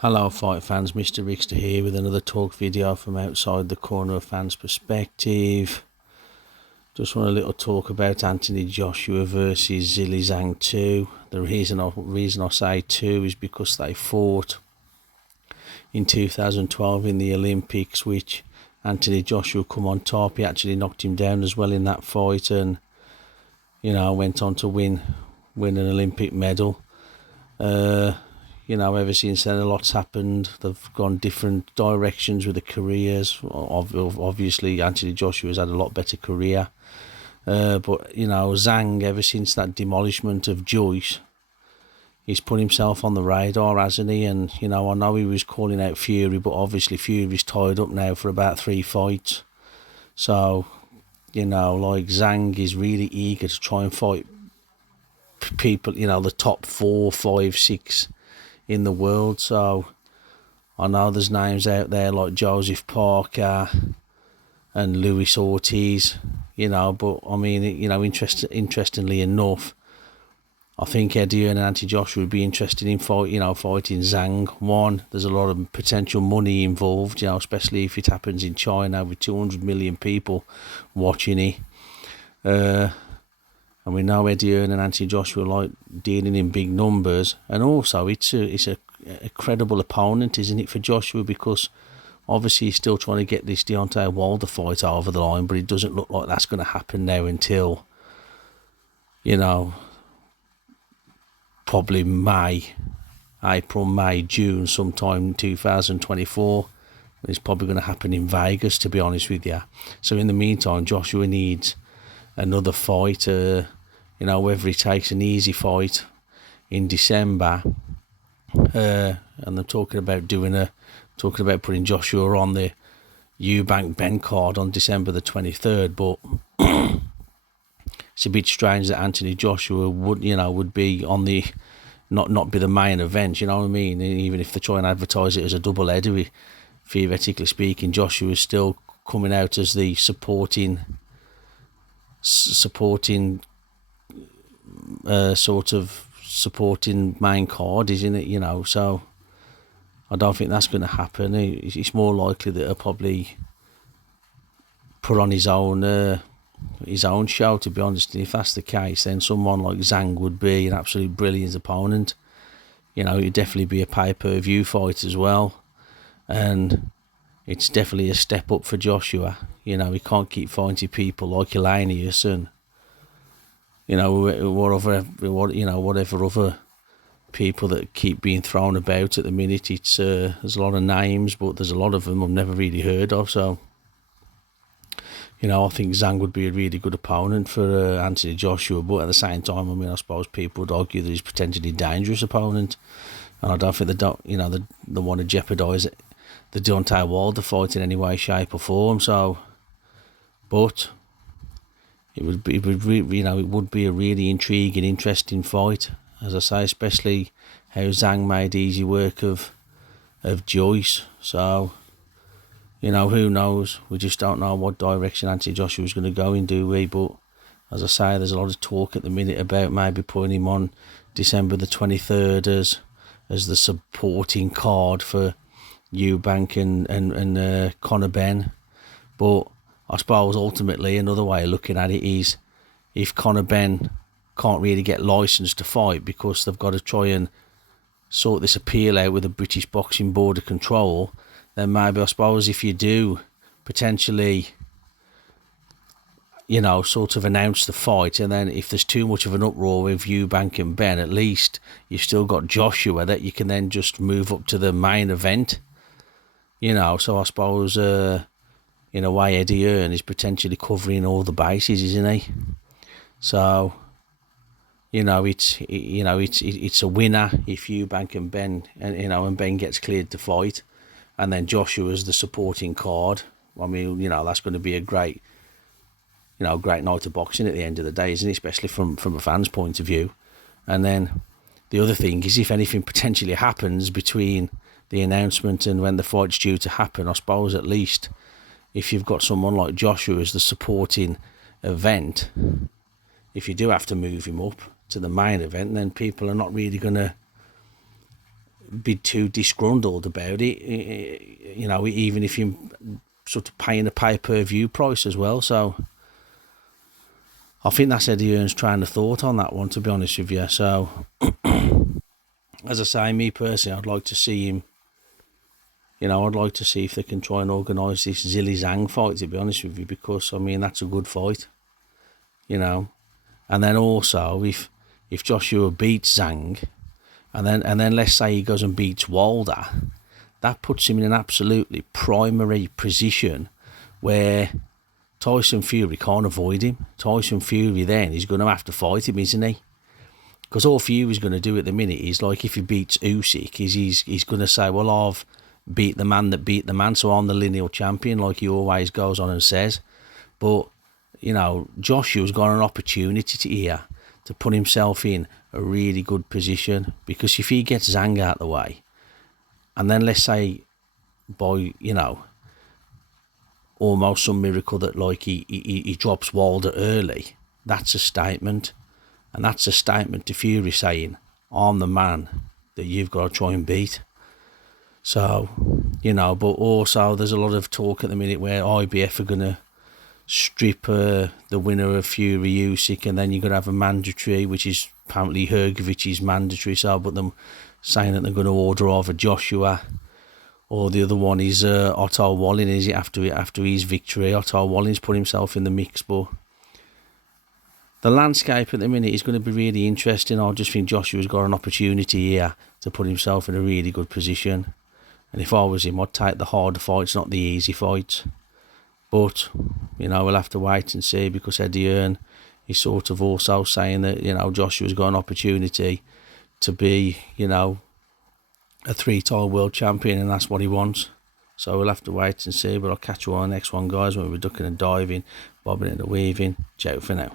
Hello fight fans, Mr. Rickster here with another talk video from outside the corner of fans' perspective. Just want a little talk about Anthony Joshua versus Zhilei Zhang 2. The reason I say 2 is because they fought in 2012 in the Olympics, which Anthony Joshua come on top. He actually knocked him down as well in that fight, and went on to win an Olympic medal. Ever since then, a lot's happened. They've gone different directions with the careers. Obviously, Anthony Joshua's had a lot better career. But Zhang, ever since that demolishment of Joyce, he's put himself on the radar, hasn't he? And, I know he was calling out Fury, but obviously Fury's tied up now for about 3 fights. So, Zhang is really eager to try and fight people, the top 4, 5, 6 in the world. So I know there's names out there like Joseph Parker and Luis Ortiz, but I mean, interestingly enough, I think Eddie Hearn and Anthony Joshua would be interested in fighting Zhang. One, there's a lot of potential money involved, especially if it happens in China with 200 million people watching it. And we know Eddie Hearn and Anthony Joshua like dealing in big numbers. And also, it's a credible opponent, isn't it, for Joshua? Because obviously he's still trying to get this Deontay Wilder fight over the line, but it doesn't look like that's going to happen now until, probably April, May, June, sometime 2024. It's probably going to happen in Vegas, to be honest with you. So in the meantime, Joshua needs another fight, whether he takes an easy fight in December, and they're talking about putting Joshua on the Eubank Ben card on December the 23rd, but it's a bit strange that Anthony Joshua would be on the not be the main event, you know what I mean? And even if they try and advertise it as a double header, theoretically speaking, Joshua is still coming out as the supporting main card, isn't it? So I don't think that's going to happen. It's more likely that he'll probably put on his own show, to be honest. And if that's the case, then someone like Zhang would be an absolute brilliant opponent. It'd definitely be a pay-per-view fight as well, and it's definitely a step up for Joshua. He can't keep fighting people like Elenius and whatever other people that keep being thrown about at the minute. It's there's a lot of names, but there's a lot of them I've never really heard of. So I think Zhang would be a really good opponent for Anthony Joshua, but at the same time, I suppose people would argue that he's potentially a dangerous opponent, and I don't think they want to jeopardise the Deontay Wilder fight in any way, shape or form. So, but it would be a really intriguing, interesting fight, as I say, especially how Zhang made easy work of Joyce. So, who knows? We just don't know what direction Anthony Joshua is going to go in, do we? But as I say, there's a lot of talk at the minute about maybe putting him on December the 23rd as the supporting card for Eubank and Conor Benn. But I suppose ultimately another way of looking at it is, if Conor Benn can't really get licensed to fight because they've got to try and sort this appeal out with the British Boxing Board of Control, then maybe, I suppose, if you do potentially, sort of announce the fight, and then if there's too much of an uproar with Eubank and Ben, at least you've still got Joshua that you can then just move up to the main event. So I suppose in a way Eddie Hearn is potentially covering all the bases, isn't he? So it's a winner if Eubank and Ben and Ben gets cleared to fight, and then Joshua's the supporting card. I mean, that's going to be a great night of boxing at the end of the day, isn't it? Especially from a fan's point of view. And then the other thing is, if anything potentially happens between the announcement and when the fight's due to happen, I suppose at least if you've got someone like Joshua as the supporting event, if you do have to move him up to the main event, then people are not really going to be too disgruntled about it, you know, even if you're sort of paying a pay-per-view price as well. So I think that's Eddie Hearn's train of thought on that one, to be honest with you. So, as I say, me personally, I'd like to see him, you know, I'd like to see if they can try and organise this Zhilei Zhang fight, to be honest with you, because, I mean, that's a good fight, you know. And then also, if Joshua beats Zhang, and then let's say he goes and beats Wilder, that puts him in an absolutely primary position where Tyson Fury can't avoid him. Tyson Fury then is going to have to fight him, isn't he? Because all Fury's going to do at the minute is, like, if he beats Usyk, he's going to say, well, I've beat the man that beat the man, so I'm the lineal champion, like he always goes on and says. But, you know, Joshua's got an opportunity here to put himself in a really good position, because if he gets Zhang out of the way, and then let's say by, you know, almost some miracle that, like, he drops Wilder early, that's a statement. And that's a statement to Fury saying, I'm the man that you've got to try and beat. So, you know, but also there's a lot of talk at the minute where IBF are going to strip the winner of Fury Usyk, and then you're going to have a mandatory, which is apparently Hrgovic's mandatory. So, but them saying that they're going to order either Joshua, or the other one is Otto Wallin, is it, after his victory? Otto Wallin's put himself in the mix, but the landscape at the minute is going to be really interesting. I just think Joshua's got an opportunity here to put himself in a really good position. And if I was him, I'd take the harder fights, not the easy fights. But, you know, we'll have to wait and see, because Eddie Hearn is sort of also saying that, you know, Joshua's got an opportunity to be, you know, a 3-time world champion, and that's what he wants. So we'll have to wait and see, but I'll catch you on the next one, guys, when we're ducking and diving, bobbing and weaving. Ciao for now.